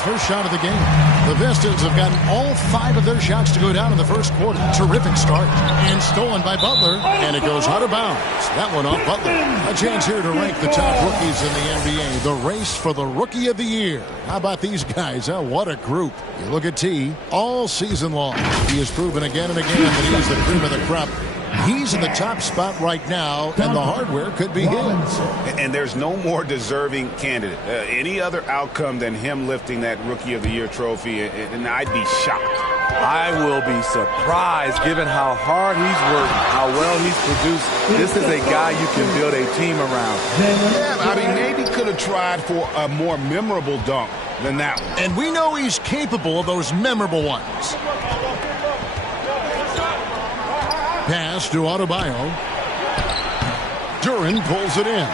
first shot of the game. The Pistons have gotten all 5 of their shots to go down in the first quarter. Terrific start. And stolen by Butler. And it goes out of bounds. That one off Butler. A chance here to rank the top rookies in the NBA. The race for the Rookie of the Year. How about these guys? Huh? What a group. You look at T. All season long, he has proven again and again that he is the cream of the crop. He's in the top spot right now, and the hardware could be his. And there's no more deserving candidate. Any other outcome than him lifting that Rookie of the Year trophy, and I'd be shocked. I will be surprised given how hard he's worked, how well he's produced. This is a guy you can build a team around. Yeah, I mean, maybe could have tried for a more memorable dunk than that one. And we know he's capable of those memorable ones. Pass to Adebayo. Duran pulls it in.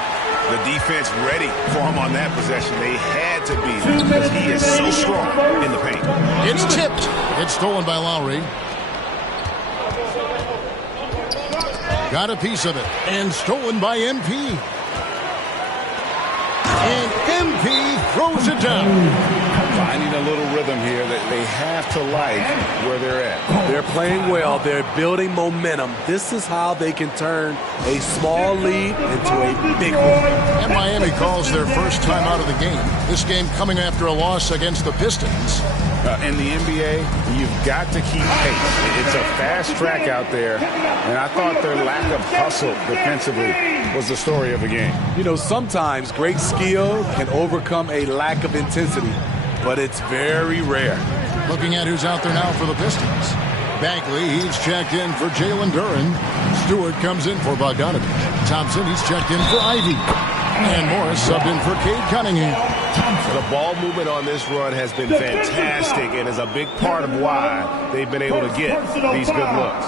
The defense ready for him on that possession. They had to be because he is so strong in the paint. It's tipped. It's stolen by Lowry. Got a piece of it. And stolen by MP. And MP throws it down. Finding a little rhythm here that they have to like where they're at. They're playing well. They're building momentum. This is how they can turn a small lead into a big one. And Miami calls their first time out of the game. This game coming after a loss against the Pistons. In the NBA, you've got to keep pace. It's a fast track out there, and I thought their lack of hustle defensively was the story of the game. You know, sometimes great skill can overcome a lack of intensity, but it's very rare. Looking at who's out there now for the Pistons. Bagley, he's checked in for Jalen Duran. Stewart comes in for Bogdanovich. Thompson, he's checked in for Ivy. And Morris subbed in for Cade Cunningham. The ball movement on this run has been fantastic and is a big part of why they've been able to get these good looks.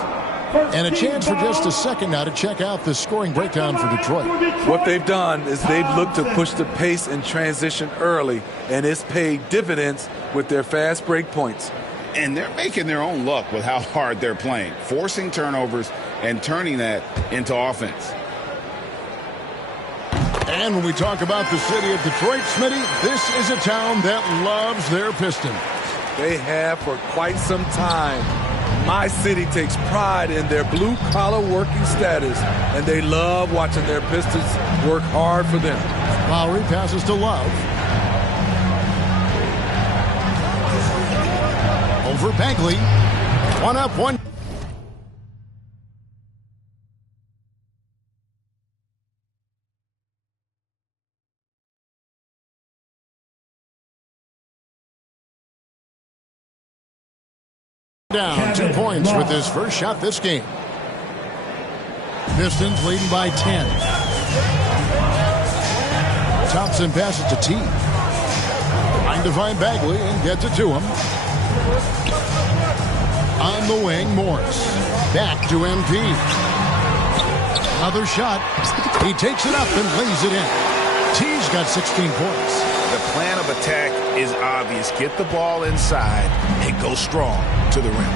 And a chance for just a second now to check out the scoring breakdown for Detroit. What they've done is they've looked to push the pace and transition early, and it's paid dividends with their fast break points. And they're making their own luck with how hard they're playing, forcing turnovers and turning that into offense. And when we talk about the city of Detroit, Smitty, this is a town that loves their Pistons. They have for quite some time. My city takes pride in their blue-collar working status, and they love watching their Pistons work hard for them. Lowry passes to Love. Over Bagley. One up, one. Down 2 points with his first shot this game. Pistons leading by 10. Thompson passes to T. Trying to find Bagley and gets it to him. On the wing, Morris. Back to MP. Another shot. He takes it up and lays it in. T's got 16 points. The plan of attack is obvious. Get the ball inside and go strong to the rim.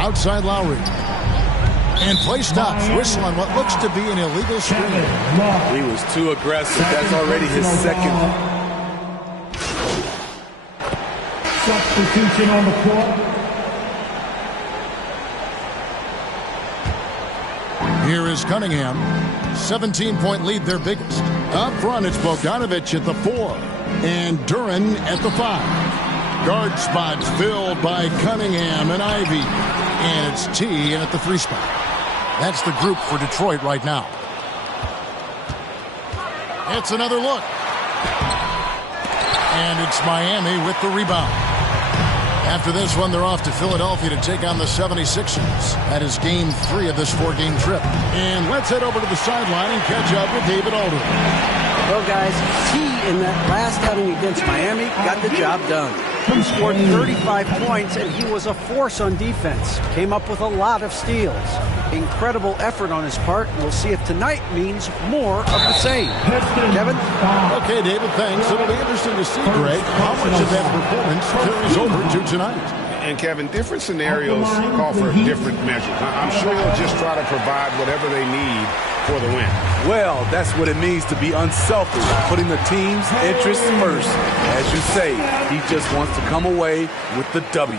Outside Lowry. And play stops. Whistle on what looks to be an illegal screen. He was too aggressive. That's already his second. Substitution on the court. Here is Cunningham. 17-point lead, their biggest. Up front, it's Bogdanovich at the 4. And Duran at the 5. Guard spots filled by Cunningham and Ivy. And it's T at the 3 spot. That's the group for Detroit right now. It's another look. And it's Miami with the rebound. After this one, they're off to Philadelphia to take on the 76ers. That is game 3 of this 4-game trip. And let's head over to the sideline and catch up with David Alder. Well, guys, T in that last outing against Miami got the job done. He scored 35 points, and he was a force on defense. Came up with a lot of steals. Incredible effort on his part. We'll see if tonight means more of the same. Kevin? Okay, David, thanks. It'll be interesting to see, Greg, how much of that performance carries over to tonight. And, Kevin, different scenarios call for different measures. I'm sure they'll just try to provide whatever they need for the win. Well, that's what it means to be unselfish, putting the team's interests first. As you say, he just wants to come away with the W.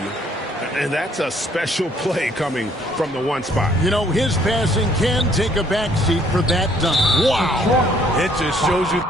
And that's a special play coming from the one spot. You know, his passing can take a backseat for that dunk. Wow. It just shows you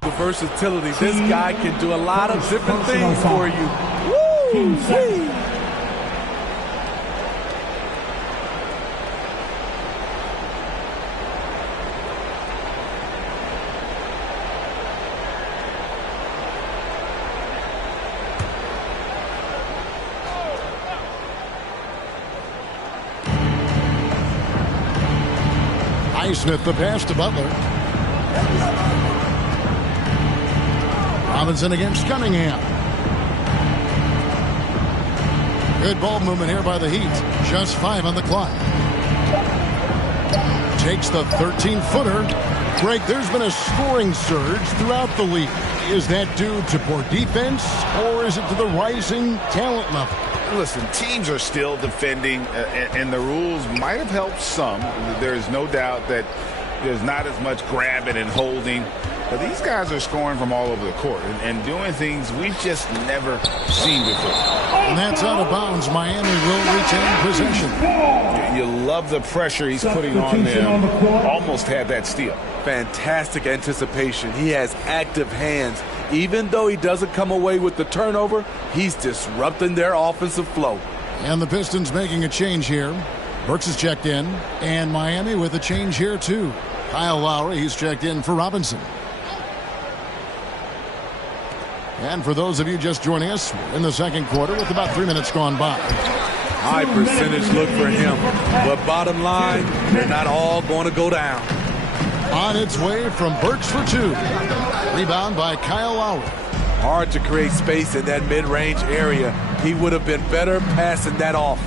The versatility. This guy can do a lot of different things for you. Woo! Smith the pass to Butler. Robinson against Cunningham. Good ball movement here by the Heat. Just 5 on the clock. Takes the 13-footer. Greg, there's been a scoring surge throughout the league. Is that due to poor defense, or is it to the rising talent level? Listen, teams are still defending, and the rules might have helped some. There is no doubt that there's not as much grabbing and holding. But these guys are scoring from all over the court and doing things we've just never seen before. And that's out of bounds. Miami will retain possession. You love the pressure he's putting on them. Almost had that steal. Fantastic anticipation. He has active hands. Even though he doesn't come away with the turnover, he's disrupting their offensive flow. And the Pistons making a change here. Burks is checked in, and Miami with a change here too. Kyle Lowry, he's checked in for Robinson. And for those of you just joining us, we're in the second quarter with about 3 minutes gone by. High percentage look for him, but bottom line, they're not all going to go down. On its way from Burks for 2. Rebound by Kyle Lowry. Hard to create space in that mid-range area. He would have been better passing that off.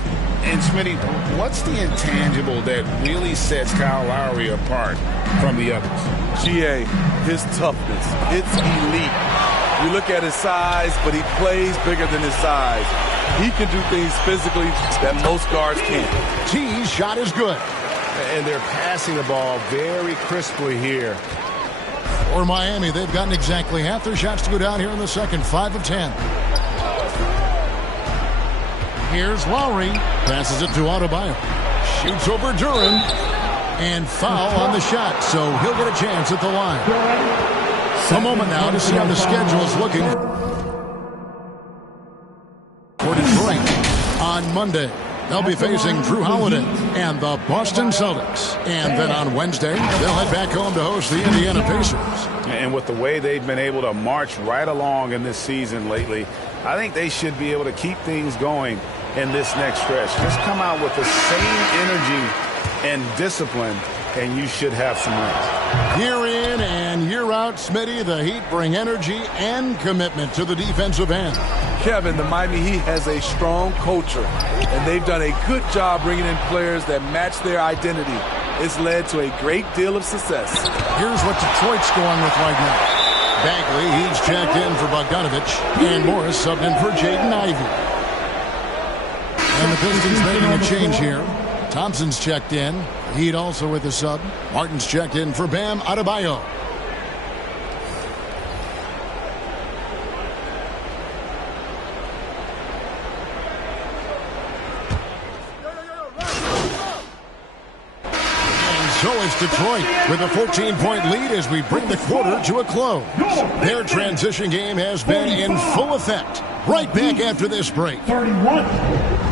And Smitty, what's the intangible that really sets Kyle Lowry apart from the others? GA, his toughness. It's elite. You look at his size, but he plays bigger than his size. He can do things physically that most guards can't. T's shot is good. And they're passing the ball very crisply here. For Miami, they've gotten exactly half their shots to go down here in the second. 5 of 10. Here's Lowry. Passes it to Adebayo. Shoots over Duran. And foul on the shot, so he'll get a chance at the line. A moment now to see how the schedule is looking for Detroit. On Monday, they'll be facing Drew Holiday and the Boston Celtics. And then on Wednesday, they'll head back home to host the Indiana Pacers. And with the way they've been able to march right along in this season lately, I think they should be able to keep things going in this next stretch. Just come out with the same energy and discipline, and you should have some wins. Year in and year out, Smitty, the Heat bring energy and commitment to the defensive end. Kevin, the Miami Heat has a strong culture, and they've done a good job bringing in players that match their identity. It's led to a great deal of success. Here's what Detroit's going with right now. Bagley, he's checked in for Bogdanovich, and Morris subbed in for Jaden Ivey. And the Pistons making a change here. Thompson's checked in. Heat also with a sub. Martin's checked in for Bam Adebayo. And so is Detroit with a 14-point lead as we bring the quarter to a close. Their transition game has been in full effect. Right back after this break. 31.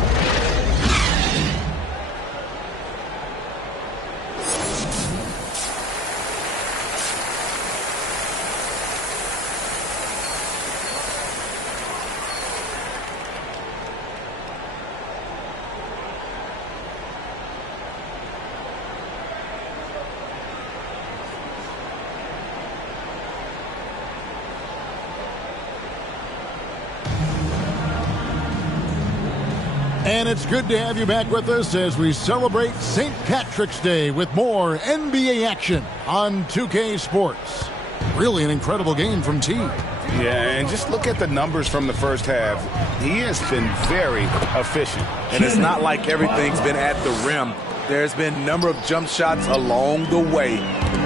And it's good to have you back with us as we celebrate St. Patrick's Day with more NBA action on 2K Sports. Really an incredible game from T. Yeah, and just look at the numbers from the first half. He has been very efficient. And it's not like everything's been at the rim. There's been a number of jump shots along the way.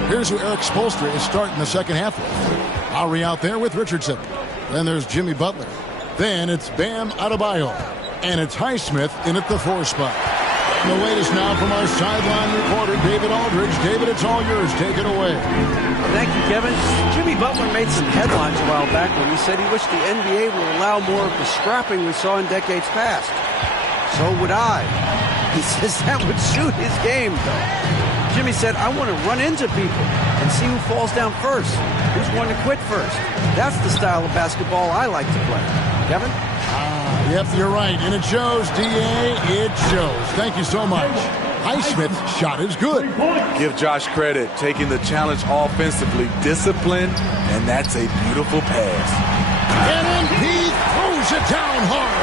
Here's who Eric Spoelstra is starting the second half with. Lowry out there with Richardson. Then there's Jimmy Butler. Then it's Bam Adebayo. And it's Highsmith in at the 4 spot. The latest now from our sideline reporter, David Aldridge. David, it's all yours. Take it away. Thank you, Kevin. Jimmy Butler made some headlines a while back when he said he wished the NBA would allow more of the scrapping we saw in decades past. So would I. He says that would suit his game, though. Jimmy said, I want to run into people and see who falls down first, who's going to quit first. That's the style of basketball I like to play. Kevin? Yep, you're right. And it shows, D.A. It shows. Thank you so much. Highsmith's shot is good. Give Josh credit, taking the challenge offensively, disciplined, and that's a beautiful pass. And he throws it down hard.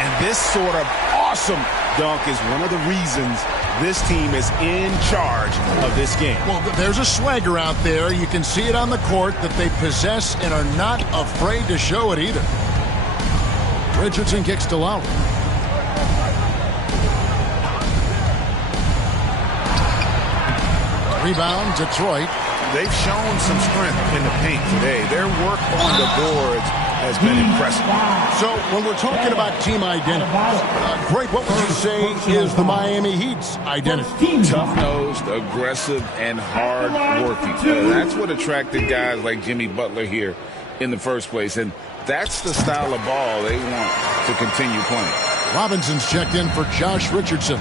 And this sort of awesome dunk is one of the reasons this team is in charge of this game. Well, there's a swagger out there. You can see it on the court that they possess and are not afraid to show it either. Richardson kicks to Lowry. Rebound, Detroit. They've shown some strength in the paint today. Their work on the boards has been impressive. So when we're talking about team identity, Greg, what would you say is the Miami Heat's identity? Tough-nosed, aggressive, and hard-working. That's what attracted guys like Jimmy Butler here in the first place. And that's the style of ball they want to continue playing. Robinson's checked in for Josh Richardson.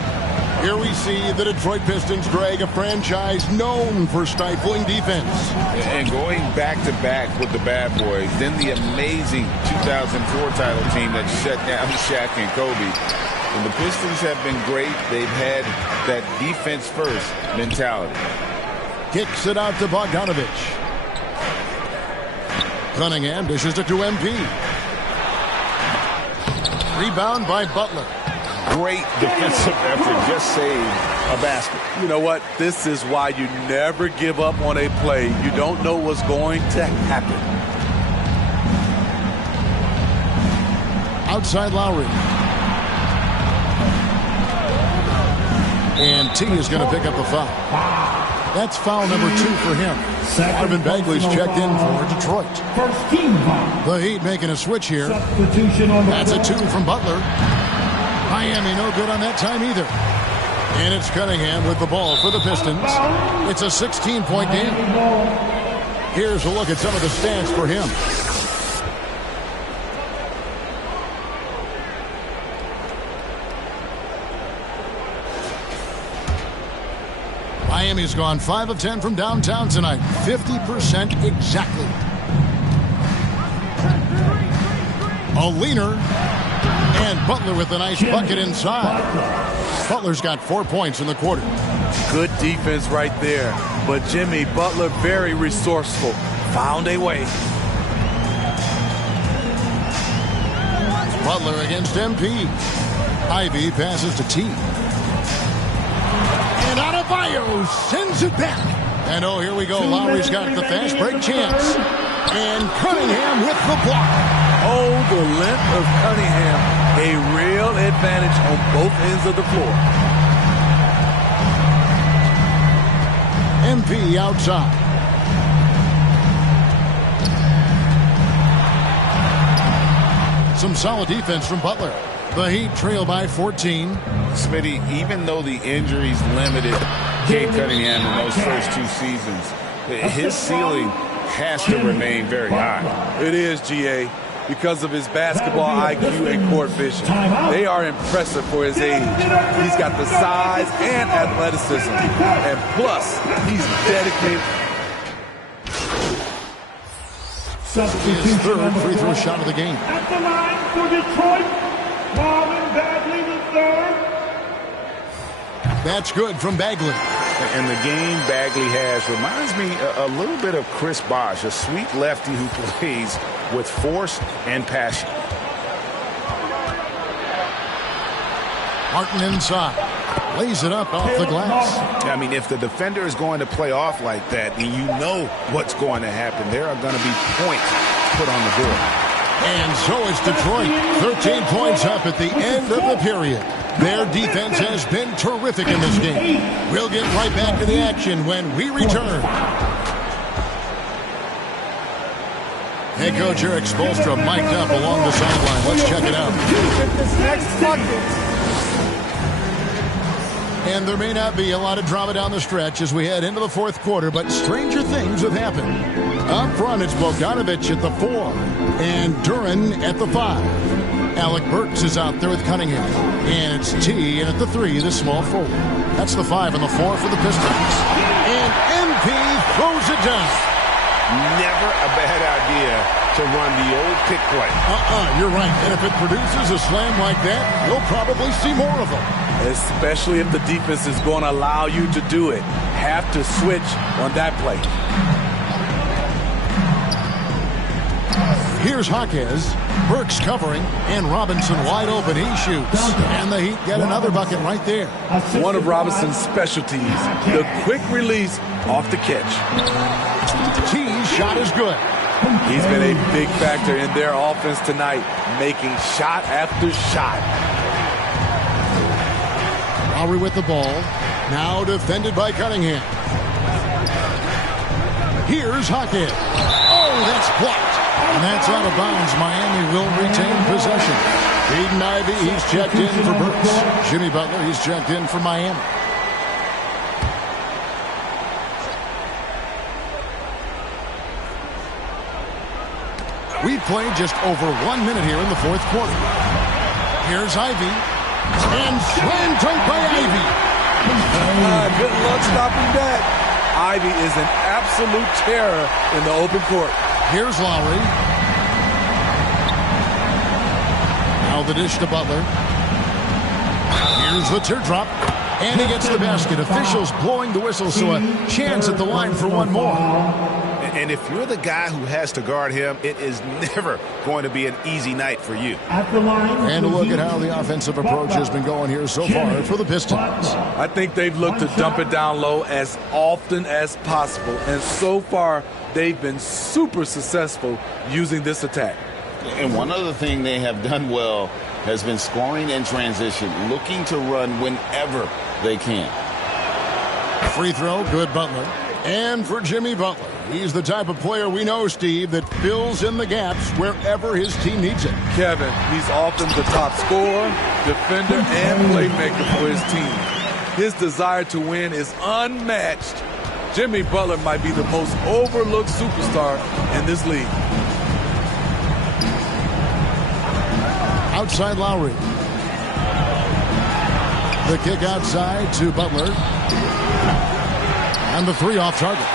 Here we see the Detroit Pistons, Greg, a franchise known for stifling defense. And going back-to-back with the bad boys, then the amazing 2004 title team that shut down Shaq and Kobe. And the Pistons have been great. They've had that defense-first mentality. Kicks it out to Bogdanovich. Cunningham dishes it to MP. Rebound by Butler. Great defensive effort, just saved a basket. You know what? This is why you never give up on a play. You don't know what's going to happen. Outside Lowry. And T is going to pick up the foul. That's foul number 2 for him. Marvin Bagley's checked in for Detroit. The Heat making a switch here. That's a 2 from Butler. Miami no good on that time either. And it's Cunningham with the ball for the Pistons. It's a 16-point game. Here's a look at some of the stats for him. Miami's gone 5 of 10 from downtown tonight. 50% exactly. A leaner. And Butler with a nice bucket inside. Butler's got 4 points in the quarter. Good defense right there. But Jimmy Butler, very resourceful. Found a way. Butler against MP. Ivy passes to T. And Adebayo sends it back. And oh, here we go. Lowry's got the fast break chance. And Cunningham with the block. Oh, the length of Cunningham. A real advantage on both ends of the floor. MP outside. Some solid defense from Butler. The Heat trail by 14. Smitty, even though the injuries limited Cade Cunningham in those first 2 seasons, his ceiling has to remain very high. It is, GA. Because of his basketball IQ and court vision. They are impressive for his age. He's got the size and athleticism. And plus, he's dedicated. His third free throw shot of the game. At the line for Detroit, Marvin Bagley III. That's good from Bagley. And the game Bagley has reminds me a little bit of Chris Bosh, a sweet lefty who plays with force and passion. Martin inside. Lays it up off the glass. I mean, if the defender is going to play off like that, then you know what's going to happen. There are going to be points put on the board. And so it's Detroit. 13 points up at the end of the period. Their defense has been terrific in this game. We'll get right back to the action when we return. Head coach Eric Spoelstra mic'd up along the sideline. Let's check it out. This next bucket. And there may not be a lot of drama down the stretch as we head into the fourth quarter, but stranger things have happened. Up front, it's Bogdanovich at the 4 and Duran at the 5. Alec Burks is out there with Cunningham. And it's T, and at the 3, the small forward. That's the 5 and the 4 for the Pistons. And MP throws it down. Never a bad idea to run the old pick play. You're right. And if it produces a slam like that, you'll probably see more of them. Especially if the defense is going to allow you to do it. Have to switch on that play. Here's Jaquez. Burks covering, and Robinson wide open. He shoots. And the Heat get another bucket right there. One of Robinson's specialties, the quick release off the catch. T's shot is good. He's been a big factor in their offense tonight, making shot after shot. Lowry with the ball. Now defended by Cunningham. Here's Jaquez. Oh, that's blocked. And that's out of bounds. Miami will retain possession. Aiden Ivey, he's checked in for Burks. Jimmy Butler, he's checked in for Miami. We've played just over 1 minute here in the fourth quarter. Here's Ivey. And slam dunk by Ivey. Good luck stopping that. Ivey is an absolute terror in the open court. Here's Lowry. Now the dish to Butler. Here's the teardrop. And he gets the basket. Officials blowing the whistle, so a chance at the line for one more. And if you're the guy who has to guard him, it is never going to be an easy night for you. And look at how the offensive approach has been going here so far for the Pistons. I think they've looked to dump it down low as often as possible. And so far, they've been super successful using this attack. And one other thing they have done well has been scoring in transition, looking to run whenever they can. Free throw, good Butler. And for Jimmy Butler, he's the type of player we know, Steve, that fills in the gaps wherever his team needs it. Kevin, he's often the top scorer, defender, and playmaker for his team. His desire to win is unmatched. Jimmy Butler might be the most overlooked superstar in this league. Outside Lowry. The kick outside to Butler. And the 3 off target.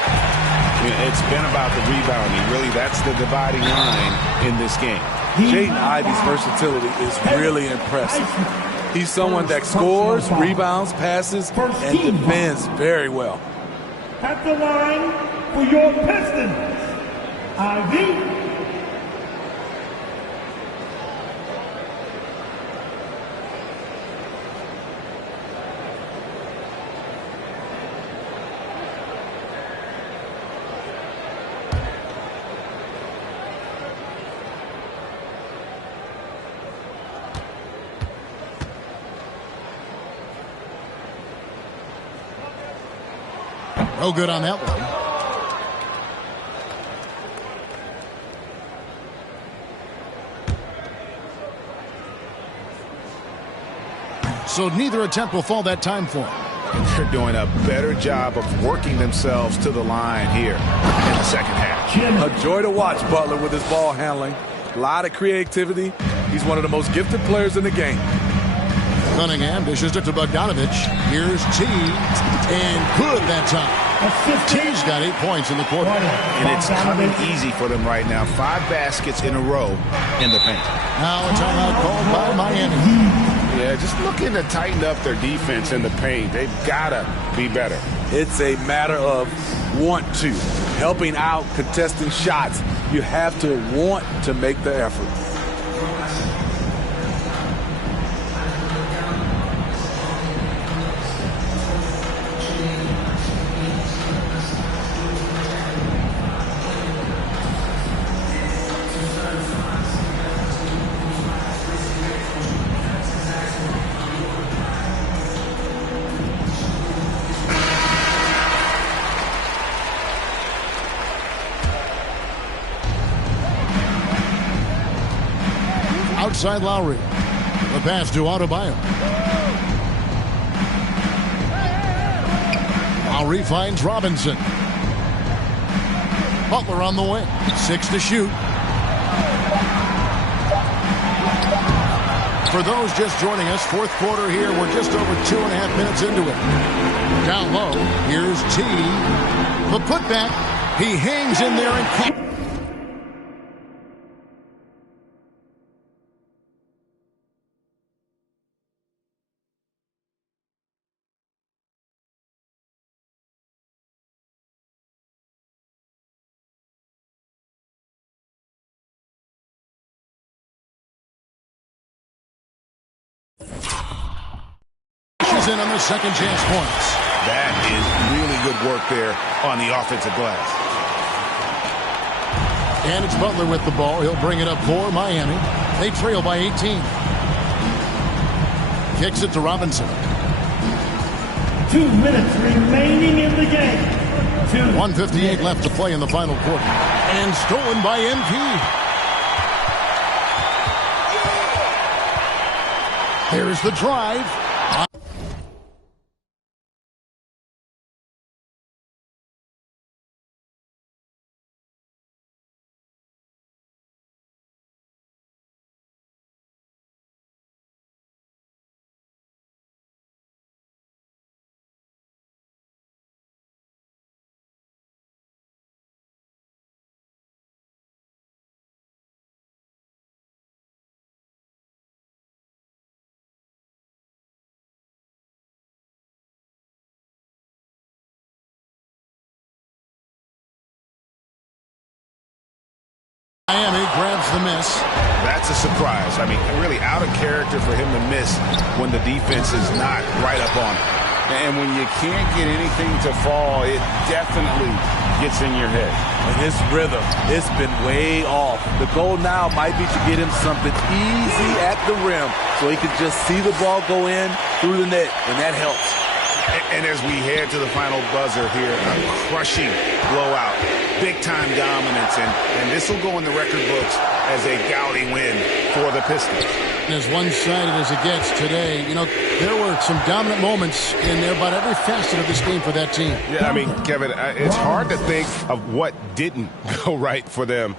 It's been about the rebounding. Really, that's the dividing line in this game. Jaden Ivey's versatility is really impressive. He's someone that scores, rebounds, passes, and defends very well. At the line for your Pistons, Ivey. No good on that one. So neither attempt will fall that time for him. They're doing a better job of working themselves to the line here in the second half. A joy to watch Butler with his ball handling. A lot of creativity. He's one of the most gifted players in the game. Cunningham dishes it to Bogdanovich. Here's T. And good that time. T's got 8 points in the quarter. And it's coming easy for them right now. 5 baskets in a row in the paint. Now a timeout called by Miami. Yeah, just looking to tighten up their defense in the paint. They've got to be better. It's a matter of want to. Helping out, contesting shots. You have to want to make the effort. Outside Lowry. The pass to Adebayo. Lowry finds Robinson. Butler on the wing. 6 to shoot. For those just joining us, fourth quarter here. We're just over 2.5 minutes into it. Down low, here's T. The putback. He hangs in there and... in on the second chance points. That is really good work there on the offensive glass. And it's Butler with the ball. He'll bring it up for Miami. They trail by 18. Kicks it to Robinson. 2 minutes remaining in the game. 1:58 left to play in the final quarter. And stolen by MP. There's the drive. Miami grabs the miss. That's a surprise. I mean, really out of character for him to miss when the defense is not right up on him. And when you can't get anything to fall, it definitely gets in your head. And his rhythm, it's been way off. The goal now might be to get him something easy at the rim so he can just see the ball go in through the net, and that helps. And as we head to the final buzzer here, a crushing blowout, big-time dominance, and this will go in the record books as a gaudy win for the Pistons. As one-sided as it gets today, you know, there were some dominant moments in there about every facet of this game for that team. Yeah, I mean, Kevin, it's hard to think of what didn't go right for them.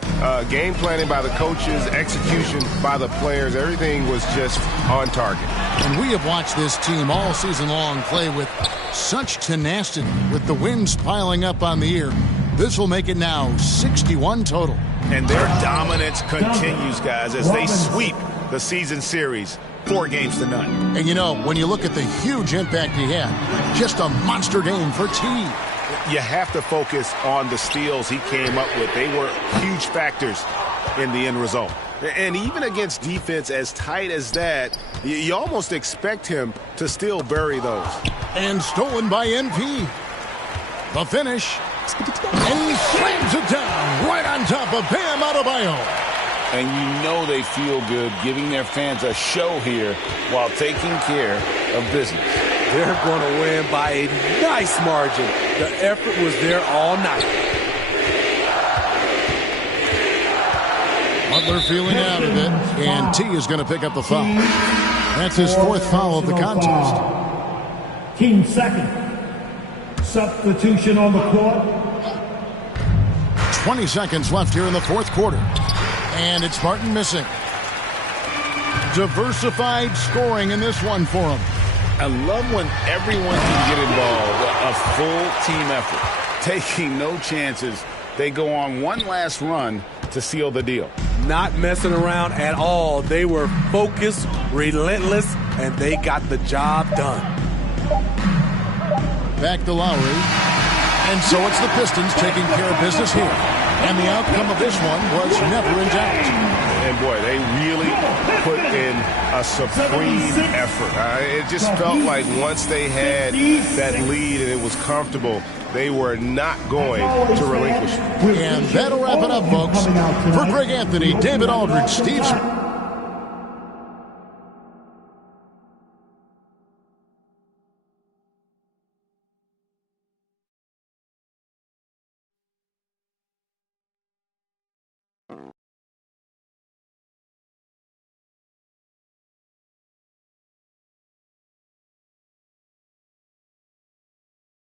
Game planning by the coaches, execution by the players, everything was just on target. And we have watched this team all season long play with such tenacity, with the wins piling up on the year. This will make it now 61 total. And their dominance continues, guys, as they sweep the season series 4-0. And, you know, when you look at the huge impact he had, just a monster game for T. You have to focus on the steals he came up with. They were huge factors in the end result. And even against defense as tight as that, you almost expect him to still bury those. And stolen by NP. The finish. And he slams it down right on top of Bam Adebayo. And you know they feel good giving their fans a show here while taking care of business. They're going to win by a nice margin. The effort was there all night. Butler feeling out of it, and T is going to pick up the foul. That's his fourth foul of the contest. Team second. Substitution on the court. 20 seconds left here in the fourth quarter. And it's Martin missing. Diversified scoring in this one for him. I love when everyone can get involved, a full team effort. Taking no chances, they go on one last run to seal the deal. Not messing around at all. They were focused, relentless, and they got the job done. Back to Lowry. And so it's the Pistons taking care of business here. And the outcome of this one was never in doubt. And, boy, they really put in a supreme effort. It just felt like once they had that lead and it was comfortable, they were not going to relinquish it. And that'll wrap it up, folks. For Greg Anthony, David Aldridge, Steve Smith.